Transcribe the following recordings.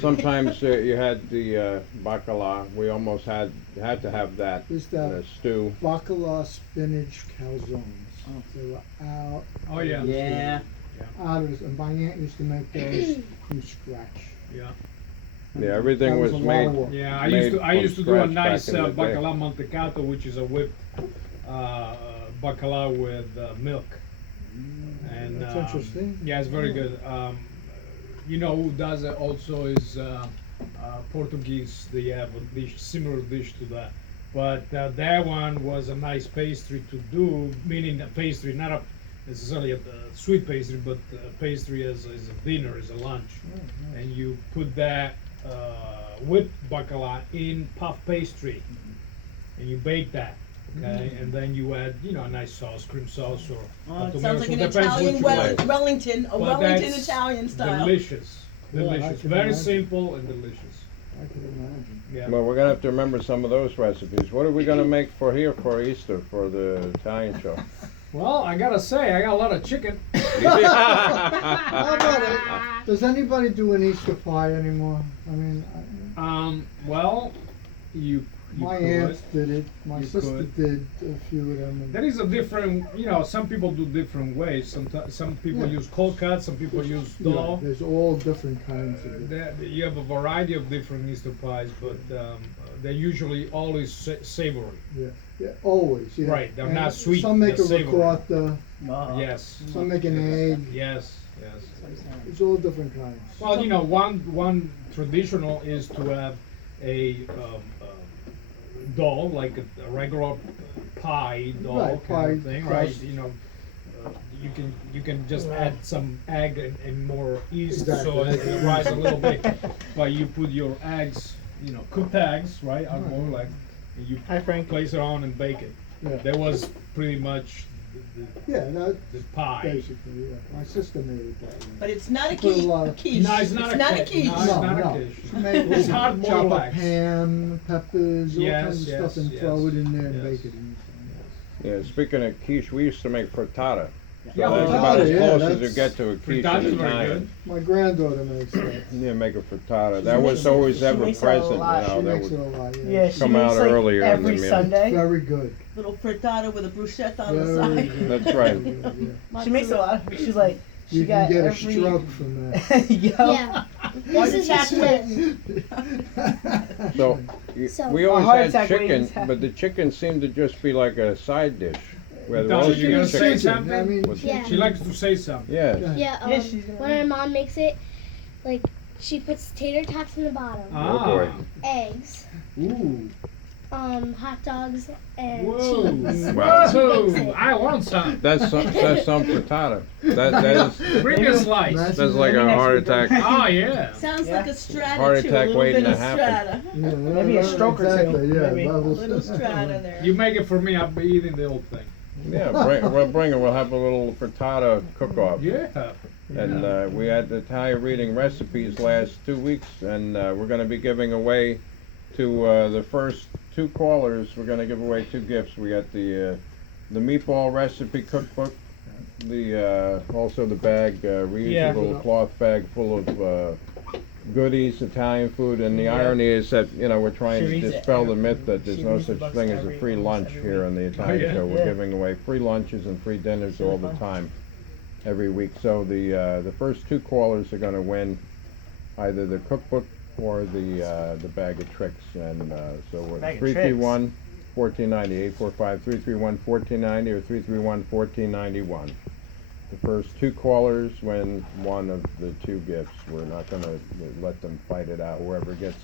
Sometimes you had the bacala. We almost had to have that Is the stew. bacala spinach calzones. Oh. They were out. Oh, yeah. Yeah. Out of, and my aunt used to make those from scratch. Yeah. Yeah, everything That was a lot made. of work. Yeah, Made I from used to do a scratch nice back in the day. bacala mantecato, which is a whipped bacala with milk. And That's interesting. yeah, it's very good. You know who does it also is Portuguese. They have a dish, similar dish to that. But that one was a nice pastry to do, meaning a pastry, not a necessarily a sweet pastry, but a pastry as a dinner, as a lunch. Oh, And you put that whipped bacala in puff pastry, and you bake that. Okay, and then you add, you know, a nice sauce, cream sauce, or Oh, it tomato sounds like an sauce, depends what Italian you like. Wellington, a But Wellington that's Italian style. Delicious, Yeah, I delicious, can very imagine. simple and delicious. I can imagine. Yeah. Well, we're gonna have to remember some of those recipes. What are we gonna make for here for Easter for the Italian show? Well, I gotta say, I got a lot of chicken. How about it? Does anybody do an Easter pie anymore? I mean, Well, you my could. aunt did it. My You sister could. did a few of them. There is a different, you know, some people do different ways. Some people Yeah. use cold cuts, some people use Yeah, dough. there's all different kinds of it. You have a variety of different Easter pies, but they're usually always savory. Yeah, always. Yeah. Right, they're And not sweet, Some make they're a savory. ricotta. Yes. Some make an egg. Yes. Yes. It's all different kinds. Well, you know, one traditional is to have a dough, like a regular pie dough Right, kind of pie thing, crust. right? You know, you can just add some egg and more yeast so Exactly. it will rise a little bit. But you put your eggs, you know, cooked eggs, right? Are more like you Hi, Frank. place it on and bake it. Yeah. That was pretty much Yeah, that's the pie. basically. Yeah. My sister made it that way. But it's not a Put a quiche. lot of- quiche. No, it's not a quiche. quiche. No, it's not a quiche. She made It's hard chop up boiled eggs. ham, peppers, all Yes, kinds of yes, stuff, and yes, throw it in there and yes. bake it. Yeah, speaking of quiche, we used to make frittata. So Yeah, that's frittata, about as yeah, close as you that's- get to a quiche Frittata in is very Italian. good. My granddaughter makes that. Yeah, make a frittata. She That was makes- always she ever makes that a present, lot. you She know. That makes would, it a lot. Yeah, she Come makes out like earlier in the every meal. Sunday. Very good. Little frittata with a bruschetta on the Very side. good. That's right. Very good, yeah. She makes a lot. She's like, she You got can get a every. stroke from that. Yeah. Why This is did just you it. So, So- we A always heart had attack waiting chicken, to happen. but the chicken seemed to just be like a side dish. With Don, roasted you gonna say chicken. something? I mean, With- Yeah. She likes to say something. Yeah. Yeah, Yeah, she's gonna when my mom makes it, like, she puts tater tots in the bottom, Oh, boy. eggs, ooh, hot dogs, and Whoa! cheese. Wow. Whoa! I want some. That's some frittata. That is Bring a slice. That's- that's like a heart attack. Oh yeah. Sounds Yeah. like a strata Heart too. attack A little waiting bit to of happen. strata. yeah, Maybe a stroke or two, exactly, yeah, maybe. A levels. little strata there. You make it for me. I'll be eating the whole thing. Yeah, we'll bring it. We'll have a little frittata cook-off. Yeah. And we had the Italian reading recipes last 2 weeks, and we're going to be giving away to the first 2 callers. We're going to give away 2 gifts. We got the meatball recipe cookbook, the also the bag, reusable cloth bag full of goodies, Italian food, and the irony is that we're trying She to reads it. dispel the myth that there's She no reads the such books thing as a every- free lunch every here week. on the Italian yeah? show. We're Yeah. giving away free lunches and free dinners all the fun. time, every week. So the first 2 callers are going to win either the cookbook or the bag of tricks, and so we're Bag of 331 1490 845 331 1490 or 331 1491. The first 2 callers win one of the 2 gifts. We're not going to let them fight it out. Whoever gets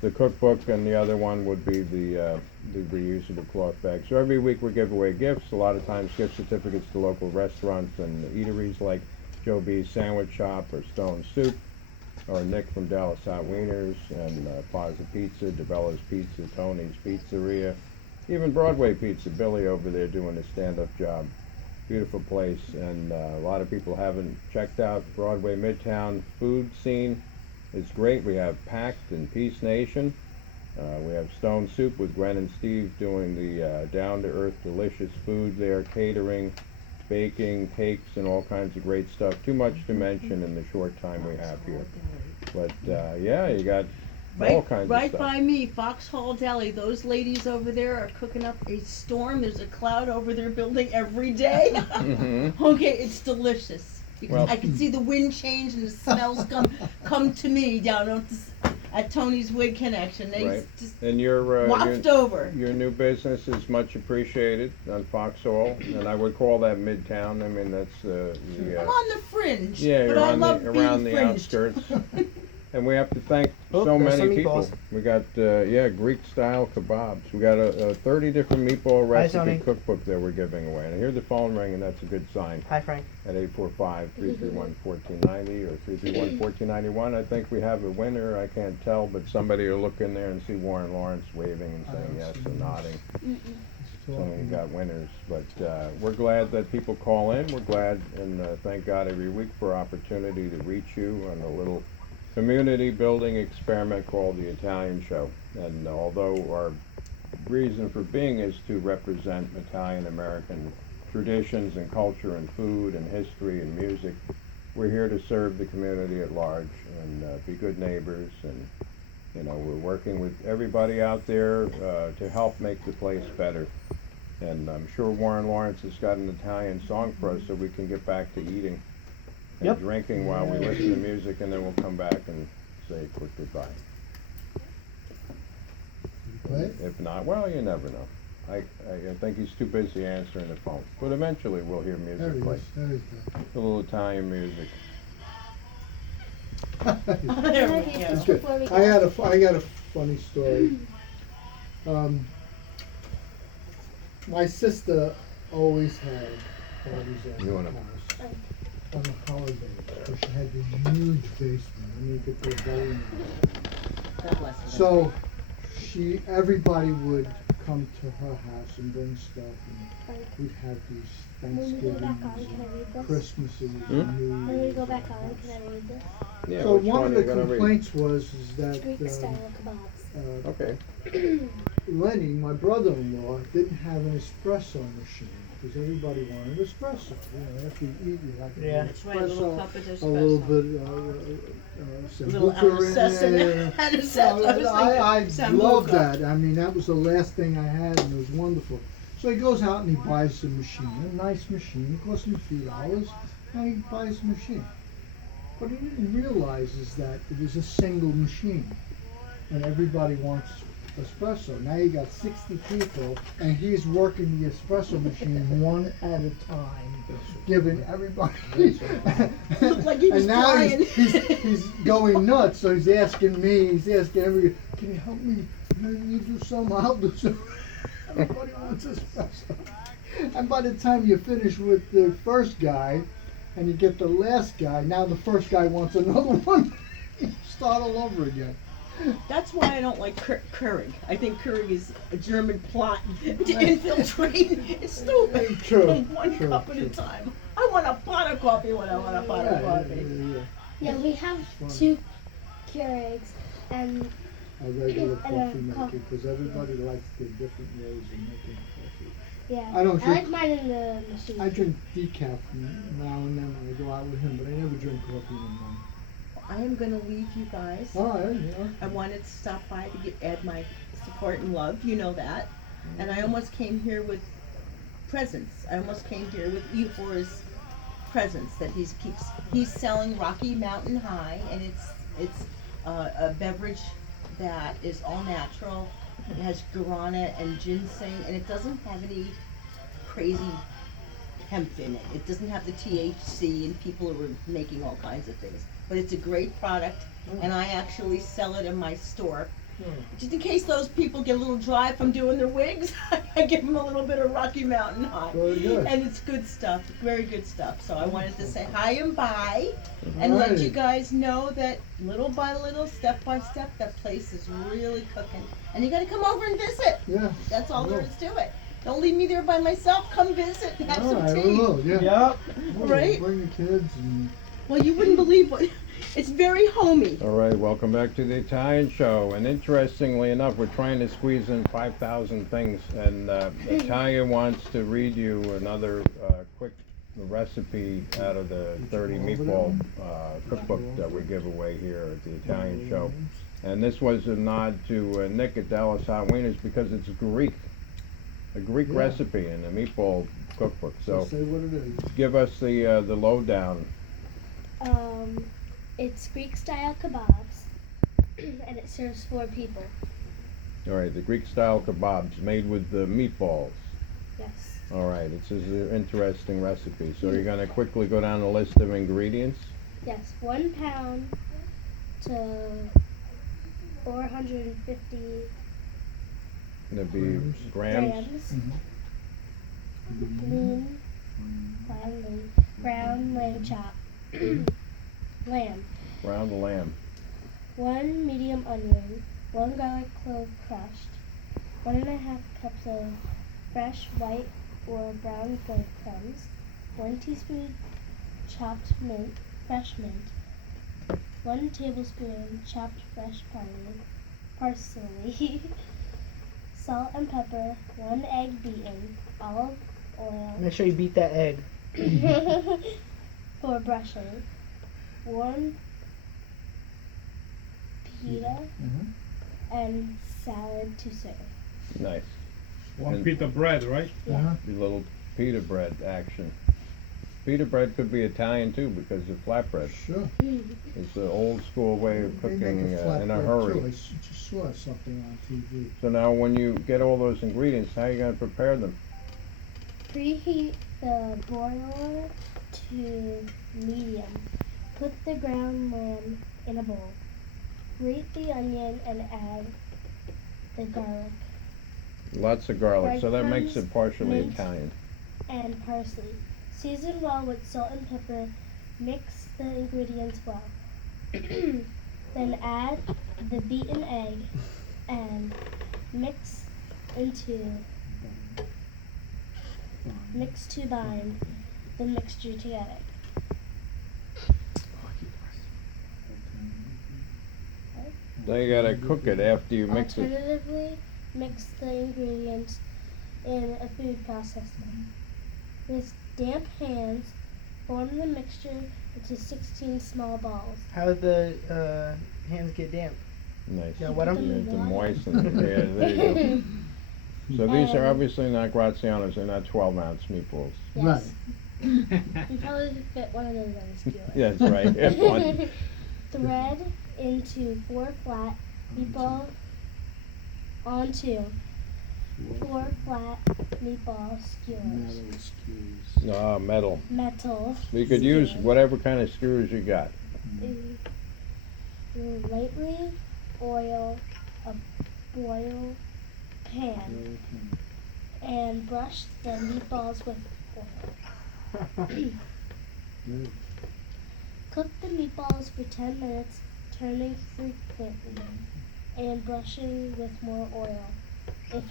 the cookbook, and the other one would be the reusable cloth bag. So every week we give away gifts. A lot of times gift certificates to local restaurants and eateries like Joe B's Sandwich Shop or Stone Soup, or Nick from Dallas Hot Wieners, and Plaza Pizza, DeBella's Pizza, Tony's Pizzeria, even Broadway Pizza. Billy over there doing a stand-up job. Beautiful place, and a lot of people haven't checked out Broadway Midtown food scene. It's great. We have Packed and Peace Nation. We have Stone Soup with Gwen and Steve doing the down-to-earth delicious food there, catering, baking, cakes, and all kinds of great stuff. Too much to mention in the short time we have here. But, yeah, you got all Right, kinds of right stuff. by me, Foxhall Deli. Those ladies over there are cooking up a storm. There's a cloud over their building every day. Mhm. Okay, it's delicious. Because Well- I can see the wind change and the smells come to me down at Tony's Wig Connection. They Right. just And your waft over. your new business is much appreciated on Foxhall, and I would call that Midtown. I mean, that's the I'm on the fringe, yeah, but you're I on love the being around the fringed. outskirts. And we have to thank Oh, so there's many some people. meatballs. We got Greek style kebabs. We got a 30 different meatball recipe Tony. cookbook that we're giving away. And I hear the phone ring, and that's a good sign. Hi, Frank. At 845-331-1490 or 331-1491. I think we have a winner. I can't tell, but somebody will look in there and see Warren Lawrence waving and saying yes and nodding. So we got winners. But we're glad that people call in. We're glad and thank God every week for opportunity to reach you on a little community building experiment called the Italian Show. And although our reason for being is to represent Italian American traditions and culture and food and history and music, we're here to serve the community at large and be good neighbors. And we're working with everybody out there to help make the place better. And I'm sure Warren Lawrence has got an Italian song for us so we can get back to eating and Yep. drinking while we listen to music, and then we'll come back and say a quick goodbye. Right? If not, well, you never know. I think he's too busy answering the phone. But eventually we'll hear There music he play. is, there he A little Italian music. is. There we Okay, go. It's good. Before we go. I got a funny story. My sister always had parties at You her wanna- house on the holidays, because she had this huge basement, and you could put bowling alley. God bless you. So everybody would come to her house and bring stuff, and we'd have these When we go back on, Thanksgivings can I read and this? Christmases Hmm? and New When we Year's go at back her on, house. can I read this? Yeah, So which one one of are the you gonna read? complaints was that Greek style kebabs. Okay. Lenny, my brother-in-law, didn't have an espresso machine because everybody wanted espresso. After you eat, you like Yeah. an That's right, a little espresso, cup of a little espresso. bit, A little sambuca in there. I Sambuca. love that. I mean, that was the last thing I had, and it was wonderful. So he goes out and he buys the machine, a nice machine. It cost him $2, and he buys the machine. What he didn't realize is that it was a single machine, and everybody wants espresso. Now you got 60 people, and he's working the espresso machine one at a time, giving everybody. Looked like he was and now flying. he's going nuts. So he's asking me. He's asking everybody, "Can you help me? You do some, I'll do some." Everybody wants espresso. And by the time you finish with the first guy, and you get the last guy, now the first guy wants another one. You start all over again. That's why I don't like Keurig. I think Keurig is a German plot to infiltrate. It's stupid. True, One true, cup at a true. time. I want a pot of coffee when I want a pot of coffee. Yeah, we have Fine. 2 Keurigs and A regular And a coffee maker, coffee. because everybody likes the different ways of making coffee. yeah. I don't I drink- like mine in the machine. I drink decaf now and then when I go out with him, but I never drink coffee anymore. I am gonna leave you guys. Oh, yeah. I wanted to stop by to add my support and love. You know that. And I almost came here with presents. I almost came here with Eeyore's presents that he's selling Rocky Mountain High, and it's a beverage that is all natural. It has guarana and ginseng, and it doesn't have any crazy hemp in it. It doesn't have the THC, and people are making all kinds of things. But it's a great product, and I actually sell it in my store. Just in case those people get a little dry from doing their wigs, I give them a little bit of Rocky Mountain High. Very good. And it's good stuff, very good stuff. So I wanted to say hi and bye, and let you Alrighty. guys know that little by little, step by step, that place is really cooking. And you gotta come over and visit. Yeah. That's all there Will. is to it. Don't leave me there by myself. Come visit and have All some right, tea. we will, yeah. Yep. We'll Right? Bring the kids and. Well, you wouldn't believe what. It's very homey. All right, welcome back to the Italian Show. And interestingly enough, we're trying to squeeze in 5,000 things, and Italia wants to read you another quick the recipe out of the 30 meatball cookbook that we give away here at the Italian show. And this was a nod to Nick at Dallas Hot Wieners because it's Greek. A Greek Yeah. recipe in the meatball cookbook. So say what it is. give us the lowdown. It's Greek style kebabs, and it serves 4 people. All right, the Greek style kebabs made with the meatballs. Yes. All right, it's an interesting recipe. So you're going to quickly go down the list of ingredients. Yes, 1 pound to 450 It'll be grams. grams. Lean, ground lamb chop. Lamb. Ground lamb. 1 medium onion. 1 garlic clove crushed. 1.5 cups of fresh white or brown breadcrumbs. 1 teaspoon chopped mint, fresh mint. 1 tablespoon chopped fresh parsley. Salt and pepper. 1 egg beaten. Olive oil. Make sure you beat that egg. For brushing. 1 pita and salad to serve. Nice. One And- pita bread, right? Uh-huh. The little pita bread action. Pita bread could be Italian too because of flatbread. Sure. It's an old school way of They make cooking in a flatbread, too. hurry. I just saw something on TV. So now when you get all those ingredients, how are you going to prepare them? Preheat the broiler to medium. Put the ground lamb in a bowl. Grate the onion and add the garlic Lots of garlic, so that makes it partially mint. Italian. and parsley. Season well with salt and pepper. Mix the ingredients well. Then add the beaten egg and mix to bind the mixture together. Then you gotta cook it after you mix it. Alternatively, mix the ingredients in a food processor. With damp hands, form the mixture into 16 small balls. How did the hands get damp? Nice. Yeah, wet 'em? You have to moisten them. Yeah, there you go. So these are obviously not Grazianos, they're not 12-ounce meatballs. Yes. You probably could fit one of those on a skewer. Yeah, that's right. Yeah, one. Thread into 4 flat meatball onto 4 flat meatball skewers. Metal. Metal. You could use skewers. whatever kind of skewers you got. Lightly oil a boil pan and brush the meatballs with oil. Cook the meatballs for 10 minutes, turning frequently and brushing with more oil if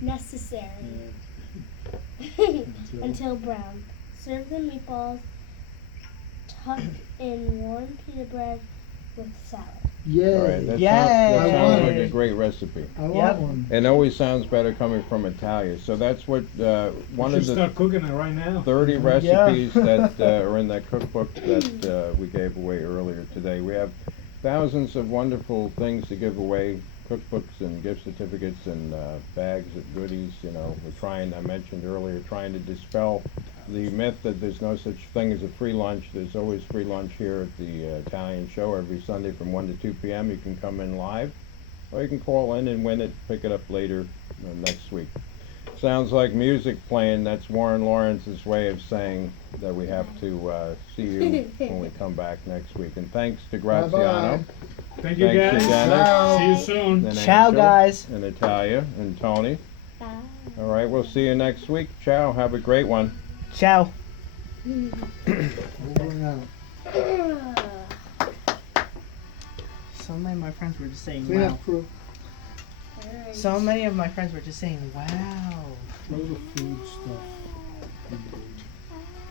necessary until brown. Serve the meatballs tucked in warm pita bread with salad. Yeah. All right, that Yay. sounds like a Yay. great recipe. I want Yep. one. It always sounds better coming from Italia. So that's what one You of should the start cooking it right now. 30 recipes that are in that cookbook that we gave away earlier today. We have thousands of wonderful things to give away, cookbooks and gift certificates and bags of goodies. You know, we're trying, I mentioned earlier, trying to dispel the myth that there's no such thing as a free lunch. There's always free lunch here at the Italian show every Sunday from 1 to 2 p.m. You can come in live, or you can call in and win it, pick it up later next week. Sounds like music playing. That's Warren Lawrence's way of saying that we have to see you when we come back next week. And thanks to Graziano. Thank you, Thanks guys. again. Ciao. See you soon. and Ciao, Angel, guys. And Natalia and Tony. Bye. All right, we'll see you next week. Ciao. Have a great one. Ciao. Over and out. So many of my friends were just saying, Clean wow. up crew. So many of my friends were just saying, wow. Throw the food stuff.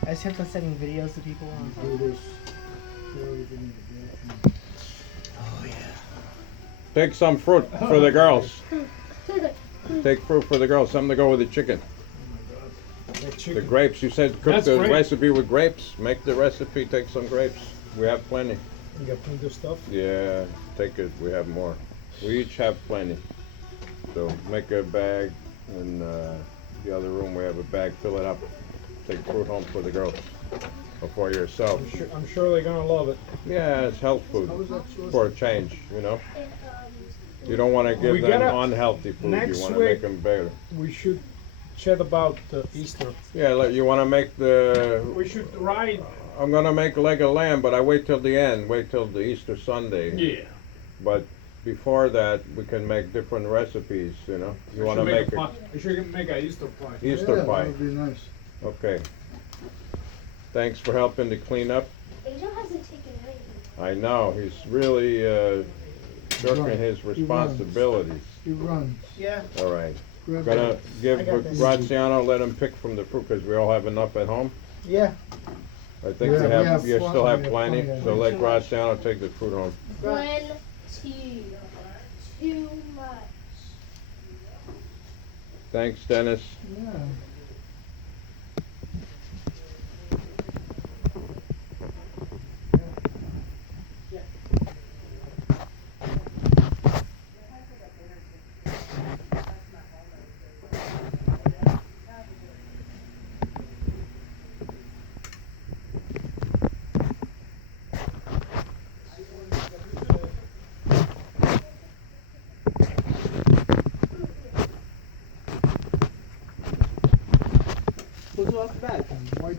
I just kept on sending videos to people. And I was Do like, this. Throw everything in the bathroom. Take some fruit for the girls. Take fruit for the girls. Something to go with the chicken. chicken. The grapes, you said cook That's the great. recipe with grapes. Make the recipe, take some grapes. We have plenty. You got plenty of stuff. Yeah, take it, we have more. We each have plenty. So make a bag, in the other room we have a bag, fill it up. Take fruit home for the girls, or for yourself. I'm sure they're gonna love it. Yeah, it's health food, How was that sauce? for a change, you know? It, You don't wanna give We them gotta- unhealthy food, you next wanna week- make them better. We should chat about Easter. Yeah, you wanna make the, We should ride. I'm gonna make leg of lamb, but I wait till the end, wait till the Easter Sunday. Yeah. But before that, we can make different recipes, you know? You We wanna should make a it pie. We should make a Easter pie. Easter Yeah, pie. that would be nice. Okay. Thanks for helping to clean up. Angel hasn't taken anything. I know, he's really shirking Right. his He runs. responsibilities. He runs. Yeah. All right. Grab Gonna that. give I got this. Graziano, let him pick from the fruit, because we all have enough at home. Yeah. I think Yeah, we we have, have you pl- still we have have plenty, plenty, I so think. let Graziano take the fruit home. Plenty. Too much. Thanks, Dennis. Yeah. Put it off the back and wipe